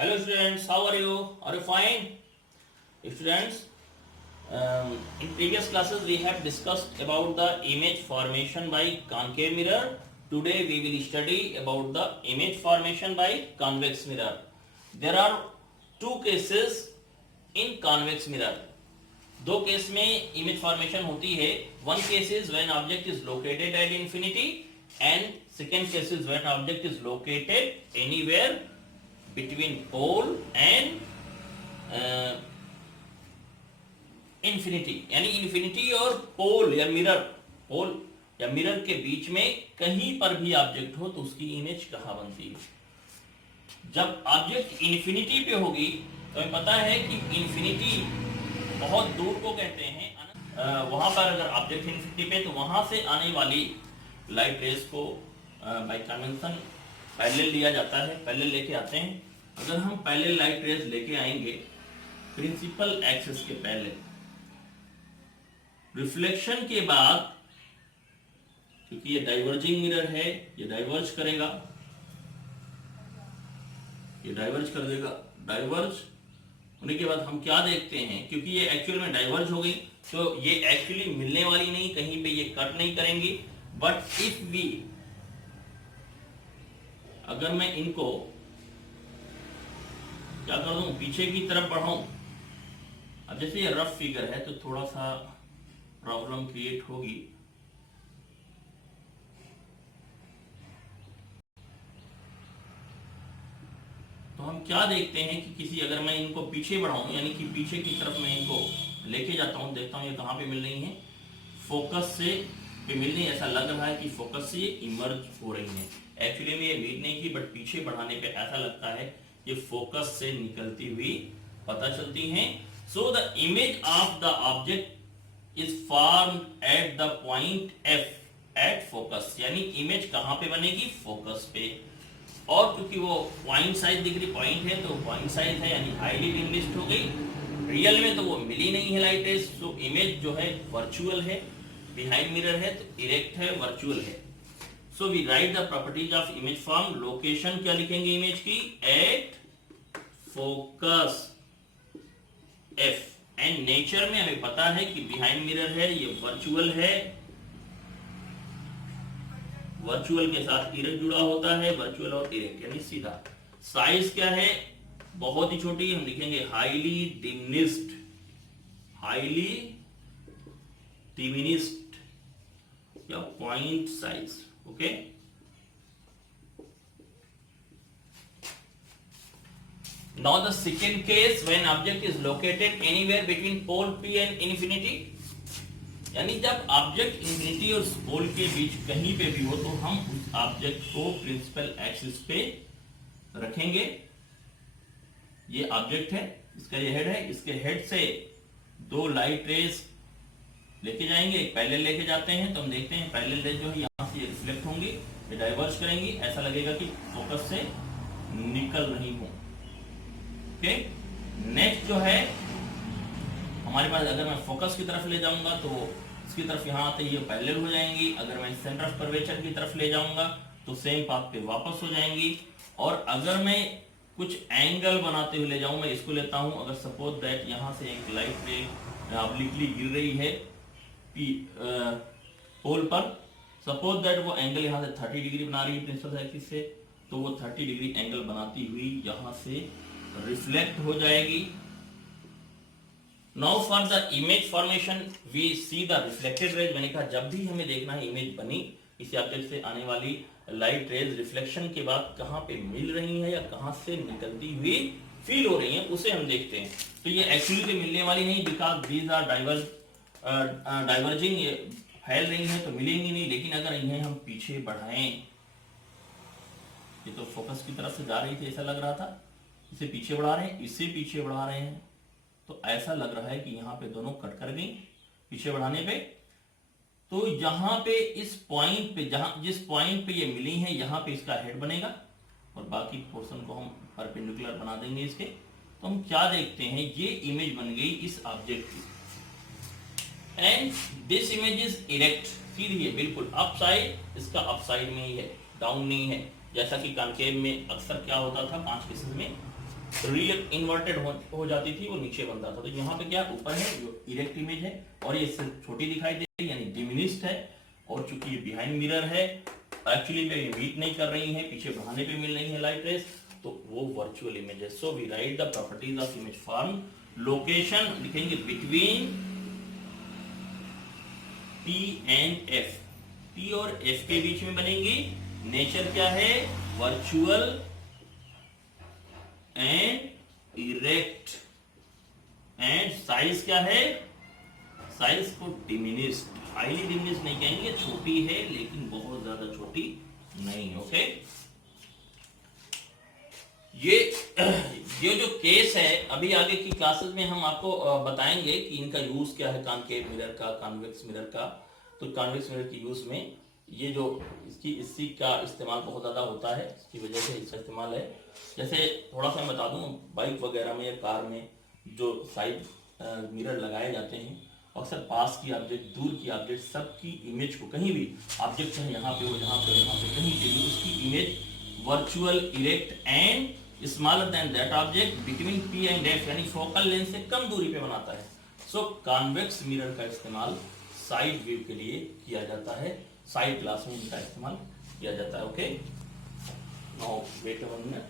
Hello students, how are you? Are you fine? Students, in previous classes we have discussed about the image formation by concave mirror. Today we will study about the image formation by convex mirror. There are two cases in convex mirror. दो case में image formation होती है. One case is when object is located at infinity and second case is when object is located anywhere between pole and infinity. यानी infinity और pole या mirror के बीच में कहीं पर भी ऑब्जेक्ट हो तो उसकी इमेज कहाँ बनती है. जब ऑब्जेक्ट इंफिनिटी पे होगी तो हमें पता है कि इंफिनिटी बहुत दूर को कहते हैं. वहां पर अगर ऑब्जेक्ट इंफिनिटी पे तो वहां से आने वाली लाइट रेज को बाय कन्वेंशन पैरेलल लिया जाता है, पैरेलल लेके आते हैं. अगर हम पैरेलल लाइट रेज लेके आएंगे प्रिंसिपल एक्सिस के पैरेलल, रिफ्लेक्शन के बाद क्योंकि ये डाइवर्जिंग मिरर है, ये डाइवर्ज करेगा, ये डाइवर्ज कर देगा. डाइवर्ज होने के बाद हम क्या देखते हैं, क्योंकि ये एक्चुअल में डाइवर्ज हो गई तो ये एक्चुअली मिलने वाली नहीं, कहीं पे ये कट नहीं करेंगी. बट इफ वी, अगर मैं इनको क्या कर दूं, पीछे की तरफ बढ़ाऊं. अब जैसे ये रफ फिगर है तो थोड़ा सा प्रॉब्लम क्रिएट होगी. तो हम क्या देखते हैं कि किसी, अगर मैं इनको पीछे बढ़ाऊं यानी कि पीछे की तरफ मैं इनको लेके जाता हूं, देखता हूं ये कहां पे मिल रही हैं, फोकस से पे मिल रही है. ऐसा लग रहा है कि फोकस से ये इमर्ज हो रही हैं. एक्चुअली में ये मीट नहीं की, बट पीछे बढ़ाने पे ऐसा लगता है ये फोकस से निकलती हुई पता चलती हैं. So the image of the object is formed at the point F at focus. यानी इमेज कहां पे बनेगी, फोकस पे. और क्योंकि वो पॉइंट साइज डिग्री पॉइंट है तो पॉइंट साइज है यानी हाईली डिमिनिश्ड हो गई. रियल में तो वो मिली नहीं है लाइट रेज, तो इमेज जो है वर्चुअल है, बिहाइंड मिरर है तो इरेक्ट है, वर्चुअल है. So we write the properties of image form. Location क्या लिखेंगे इमेज की, at focus F. And nature में हमें पता है कि बिहाइंड मिरर है, ये वर्चुअल है, वर्चुअल के साथ इरेक्ट जुड़ा होता है, वर्चुअल और इरेक्ट यानी सीधा. साइज क्या है, बहुत ही छोटी, हम लिखेंगे हाईली डिमिनिश्ड, हाईली डिमिनिश्ड या point size. Okay, now the second case when object is located anywhere between pole P and infinity. यानी जब ऑब्जेक्ट इंफिनिटी और पोल के बीच कहीं पे भी हो तो हम उस ऑब्जेक्ट को प्रिंसिपल एक्सिस पे रखेंगे. ये ऑब्जेक्ट है, इसका ये हेड है, इसके हेड से दो लाइट रेज लेके जाएंगे, एक पैरेलल लेके जाते हैं. तो हम देखते हैं पैरेलल रेज जो है यहां से रिफ्लेक्ट होंगी, ये डाइवर्ज करेंगी, ऐसा लगेगा कि फोकस से निकल रही हूं. ओके, नेक्स्ट जो है हमारे पास, अगर मैं फोकस की तरफ ले जाऊंगा तो इसकी तरफ यहां आते ये पैरेलल हो जाएंगी. अगर मैं सेंटर ऑफ कर्वेचर की तरफ ले जाऊंगा तो सेम पाथ पे वापस हो जाएंगी. और अगर मैं कुछ एंगल बनाते हुए ले जाऊं, मैं इसको लेता हूं, अगर सपोज दैट यहां से एक लाइट रे ऑब्लिकली गिर रही है पोल पर, सपोज दैट वो एंगल यहां से 30 डिग्री बना रही है प्रिंसिपल एक्सिस से, तो वो 30 डिग्री एंगल बनाती हुई यहां से रिफ्लेक्ट हो जाएगी. Now for the image formation we see the reflected rays. मैंने कहा जब भी हमें देखना है इमेज बनी, इसी ऑब्जेक्ट से आने वाली लाइट रेज रिफ्लेक्शन के बाद कहां पे मिल रही है या कहां से निकलती हुई फील हो रही है, उसे हम देखते हैं. तो ये एक्चुअली तो मिलने वाली नहीं, बिकॉज दीज आर डाइवर्जिंग, ये फैल रही है तो मिलेंगी नहीं. लेकिन अगर इन्हें हम पीछे बढ़ाएं, ये तो फोकस की तरफ से जा रही थी ऐसा लग रहा था, इसे पीछे बढ़ा रहे हैं, इसे पीछे बढ़ा रहे हैं, तो ऐसा लग रहा है कि यहाँ पे दोनों कट कर गई पीछे बढ़ाने पे. तो यहाँ पे इस पॉइंट पे, जहां जिस पॉइंट पे ये मिली है, यहाँ पे इसका हेड बनेगा और बाकी पोर्शन को हम परपेंडिकुलर बना देंगे इसके. तो हम क्या देखते हैं, ये इमेज बन गई इस ऑब्जेक्ट की. And this image is erect, सीधी है बिल्कुल अप साइड, इसका अप साइड में ही है, डाउन नहीं है. जैसा कि कॉनकेव में अक्सर क्या होता था 5 केसेस में, रियल इन्वर्टेड हो जाती थी वो नीचे बनता था। तो यहाँ पे क्या ऊपर है जो इरेक्ट इमेज है और ये सिर्फ छोटी दिखाई दे रही है यानी डिमिनिश्ड है। और चूंकि ये बिहाइंड मिरर है, एक्चुअली में ये मीट नहीं कर रही है, पीछे बढ़ाने पे मिल रही है लाइट रेस, तो वो वर्चुअल इमेज है। So we write the properties of image form. Location लिखेंगे between P and F, P और F के बीच में बनेंगी। नेचर क्या है? Virtual and erect. And size क्या है? साइज को डिमिनिश्ड, हाईली डिमिनिश्ड नहीं कहेंगे, छोटी है लेकिन बहुत ज्यादा छोटी नहीं। ओके, ये जो केस है अभी आगे की क्लासेस में हम आपको बताएंगे कि इनका यूज क्या है, कॉनकेव मिरर का, कॉन्वेक्स मिरर का। तो कॉन्वेक्स मिरर की यूज में ये जो इसी का इस्तेमाल बहुत ज़्यादा होता है, इसकी वजह से इसका इस्तेमाल है। जैसे थोड़ा सा मैं बता दूं, बाइक वगैरह में या कार में जो साइड मिरर लगाए जाते हैं, अक्सर पास की ऑब्जेक्ट, दूर की ऑब्जेक्ट, सबकी इमेज को, कहीं भी ऑब्जेक्ट चाहे यहाँ पे हो, यहाँ पे, यहाँ पे, कहीं पे भी उसकी image virtual, erect and smaller than that object between P and F यानी फोकल लेंथ से कम दूरी पे बनाता है। सो कॉन्वेक्स मिरर का इस्तेमाल साइड व्यू के लिए किया जाता है, साइड ग्लास में इनका इस्तेमाल किया जाता है। Okay, now wait a minute.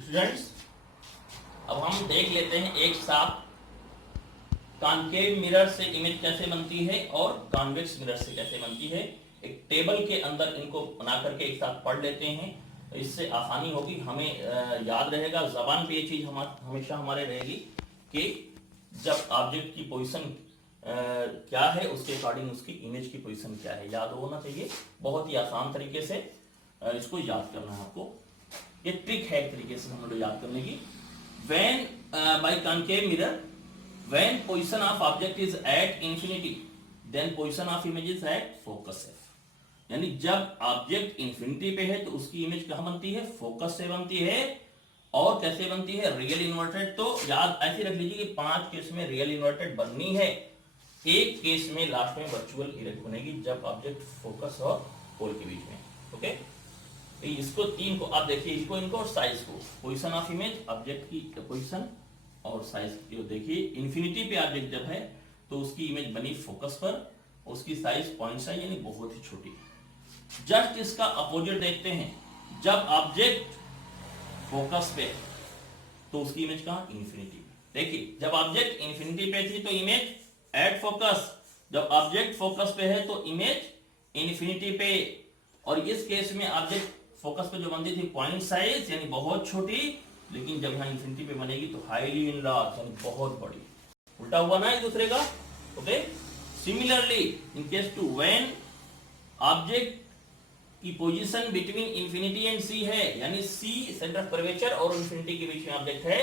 Students, अब हम देख लेते हैं एक साथ कॉनकेव मिरर से इमेज कैसे बनती है और कॉन्वेक्स मिरर से कैसे बनती है। एक टेबल के अंदर इनको बना करके एक साथ पढ़ लेते हैं, इससे आसानी होगी, हमें याद रहेगा। जबान पे ये चीज हमेशा हमारे रहेगी कि जब ऑब्जेक्ट की पोजीशन क्या है उसके अकॉर्डिंग उसकी इमेज की पोजीशन क्या है, याद होना चाहिए। बहुत ही आसान तरीके से इसको याद करना है आपको। ये ट्रिक है एक तरीके से हम लोग याद करने की। When by concave mirror, when position of object is at infinity then position of image is at focus F. यानी जब ऑब्जेक्ट इंफिनिटी पे है तो उसकी इमेज कहां बनती है? फोकस से बनती है। और कैसे बनती है? Real inverted. तो याद ऐसे रख लीजिए कि 5 केस में रियल इन्वर्टेड बननी है, एक केस में लास्ट में वर्चुअल इरेक्ट बनेगी जब ऑब्जेक्ट फोकस और पोल के बीच में। ओके, इसको 3 को आप देखिए, इसको, इनको और साइज को, पोजीशन ऑफ इमेज, ऑब्जेक्ट की पोजीशन और साइज को देखिए। इंफिनिटी पे ऑब्जेक्ट जब है तो उसकी इमेज बनी फोकस पर, उसकी साइज पॉइंट साइज यानी बहुत ही छोटी। जस्ट इसका अपोजिट देखते हैं, जब ऑब्जेक्ट फोकस पे तो उसकी इमेज कहां? इंफिनिटी। देखिए, जब ऑब्जेक्ट इंफिनिटी पे थी तो इमेज एट फोकस, जब ऑब्जेक्ट फोकस पे है तो इमेज इंफिनिटी पे। और इस केस में ऑब्जेक्ट फोकस पे जो बनती थी पॉइंट साइज यानी बहुत छोटी, लेकिन जब यहां इंफिनिटी पे बनेगी तो हाईली इनलार्ज यानी बहुत बड़ी। उल्टा हुआ ना एक दूसरे का। Okay, similarly in case two when object की position between infinity and C है, यानी C सेंटर ऑफ कर्वेचर और इंफिनिटी के बीच में ऑब्जेक्ट है,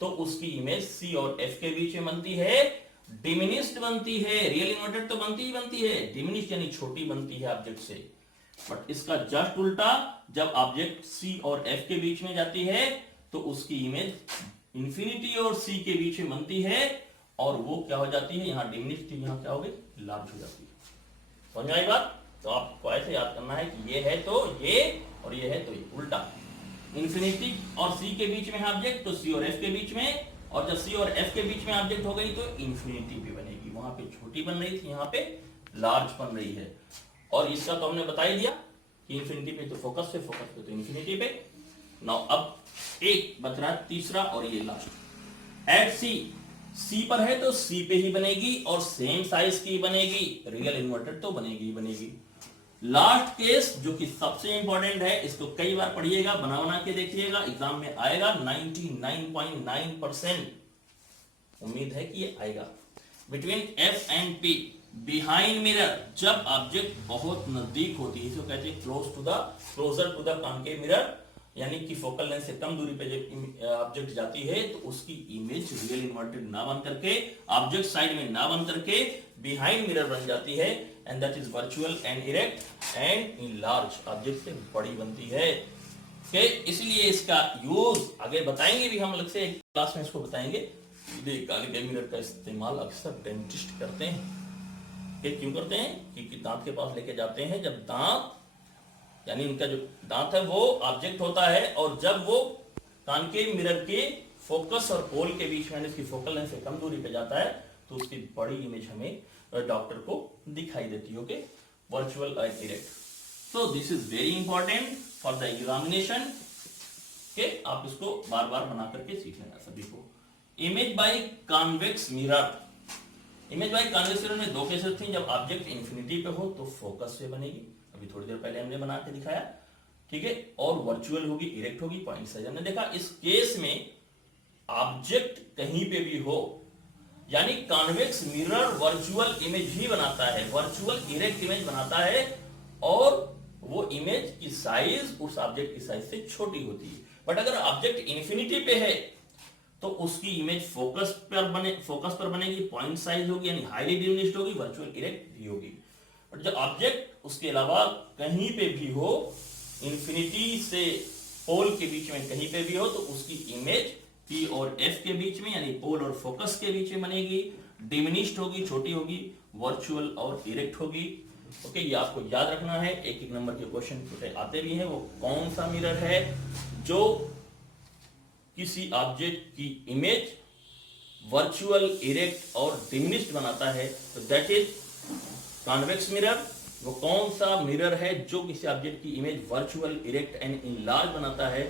तो उसकी इमेज C और F के बीच में बनती है, डिमिनिश्ड बनती है। रियल इन्वर्टेड तो बनती ही बनती है, डिमिनिश्ड यानी छोटी बनती है ऑब्जेक्ट से। बट इसका जस्ट उल्टा, जब ऑब्जेक्ट C और F के बीच में जाती है तो उसकी इमेज इंफिनिटी और C के बीच में बनती है, और वो क्या हो जाती है? यहाँ डिमिनिश्ड, यहाँ क्या हो गई? लार्ज हो जाती है। समझ में आई बात? तो आपको ऐसे याद करना है कि ये है तो ये, और ये है तो ये, उल्टा। इंफिनिटी और C के बीच में है ऑब्जेक्ट तो C और F के बीच में, और जब C और F के बीच में ऑब्जेक्ट हो गई तो इंफिनिटी पे बनेगी। वहां पे छोटी बन रही थी, यहाँ पे लार्ज बन रही है। और इसका तो हमने बता ही दिया कि इंफिनिटी पे तो फोकस पे, फोकस पे तो इंफिनिटी पे। नाउ अब एक बच रहा तीसरा, और ये लास्ट। एट C पर है तो C पे ही बनेगी और सेम साइज की बनेगी, रियल इन्वर्टेड तो बनेगी ही बनेगी। लास्ट केस जो कि सबसे इंपॉर्टेंट है, इसको कई बार पढ़िएगा, बना बना के देखिएगा, एग्जाम में आएगा 99.9%, उम्मीद है कि ये आएगा। Between F and P, behind mirror, जब ऑब्जेक्ट बहुत नजदीक होती है, इसको कहते हैं closer to the concave mirror, यानी कि फोकल लेंथ से कम दूरी पे जब ऑब्जेक्ट जाती है तो उसकी इमेज रियल इन्वर्टेड ना बन करके, ऑब्जेक्ट साइड में ना बन करके बिहाइंड मिरर बन जाती है, and that is virtual and erect and in large, object से बड़ी बनती है। ओके, इसलिए इसका यूज आगे बताएंगे भी हम, अलग से एक क्लास में इसको बताएंगे। काले मिरर का इस्तेमाल अक्सर डेंटिस्ट करते हैं। क्यों करते हैं? क्योंकि दांत के पास लेके जाते हैं, जब दांत यानी इनका जो दांत है वो ऑब्जेक्ट होता है, और जब वो कॉनकेव मिरर के फोकस और पोल के बीच में इसकी फोकल लेंथ से कम दूरी पे जाता है तो उसकी बड़ी इमेज हमें डॉक्टर को दिखाई देती है। Okay, virtual and erect. So this is very important for the examination. Okay, आप इसको बार बार बना करके सीख लेना सभी को। Image by convex mirror. Image by convex mirror में दो केसेस थे, जब ऑब्जेक्ट इंफिनिटी पे हो तो फोकस से बनेगी, अभी थोड़ी देर पहले हमने बना के दिखाया, ठीक है, और वर्चुअल होगी, इरेक्ट होगी, पॉइंट साइज। हमने देखा इस केस में ऑब्जेक्ट कहीं पे भी हो, यानी कॉन्वेक्स मिरर वर्चुअल इमेज ही बनाता है, वर्चुअल इरेक्ट इमेज बनाता है, और वो इमेज की साइज उस ऑब्जेक्ट की साइज से छोटी होती है। बट अगर ऑब्जेक्ट इंफिनिटी पे है तो उसकी इमेज फोकस पर बनेगी, पॉइंट साइज होगी, यानी हाईली डिमिनिश्ड होगी, वर्चुअल इरेक्ट भी होगी। बट जो ऑब्जेक्ट उसके अलावा कहीं पे भी हो, इंफिनिटी से पोल के बीच में कहीं पे भी हो, तो उसकी इमेज पी और एफ के बीच में, यानी पोल और फोकस के बीच में बनेगी, डिमिनिश्ड होगी, छोटी होगी, वर्चुअल और इरेक्ट होगी। ओके, ये आपको याद रखना है, एक एक नंबर के क्वेश्चन आते भी हैं। वो कौन सा मिरर है जो किसी ऑब्जेक्ट की इमेज वर्चुअल, इरेक्ट और डिमिनिश्ड बनाता है, तो दैट इज कॉन्वेक्स मिरर। वो कौन सा मिरर है जो किसी ऑब्जेक्ट की image virtual, erect and enlarge बनाता है,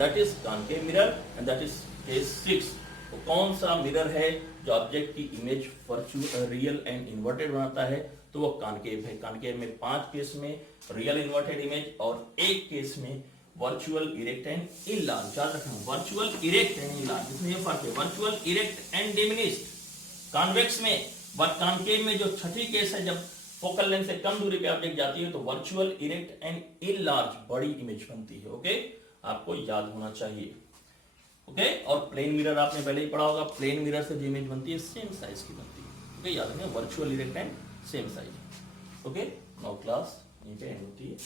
that is concave mirror, and that is case 6। वो कौन सा मिरर है जो ऑब्जेक्ट की image virtual, real and inverted बनाता है, तो वो कॉनकेव है। कॉनकेव में 5 केस में रियल इन्वर्टेड इमेज और 1 केस में वर्चुअल, इरेक्ट एंड इनलार्ज। याद रखना, वर्चुअल, इरेक्ट एंड इनलार्ज, इसमें ये फर्क है, virtual, erect and diminished convex में, बट कॉनकेव में जो छठी केस है, जब फोकल लेंथ से कम दूरी पे ऑब्जेक्ट जाती है तो वर्चुअल, इरेक्ट एंड इनलार्ज बड़ी इमेज बनती है। ओके, आपको याद होना चाहिए। ओके, और प्लेन मिरर आपने पहले ही पढ़ा होगा, प्लेन मिरर से जो इमेज बनती है सेम साइज की बनती है। ओके, याद रखना, virtual, erect and same size. Okay, now class यहीं पे एंड होती है।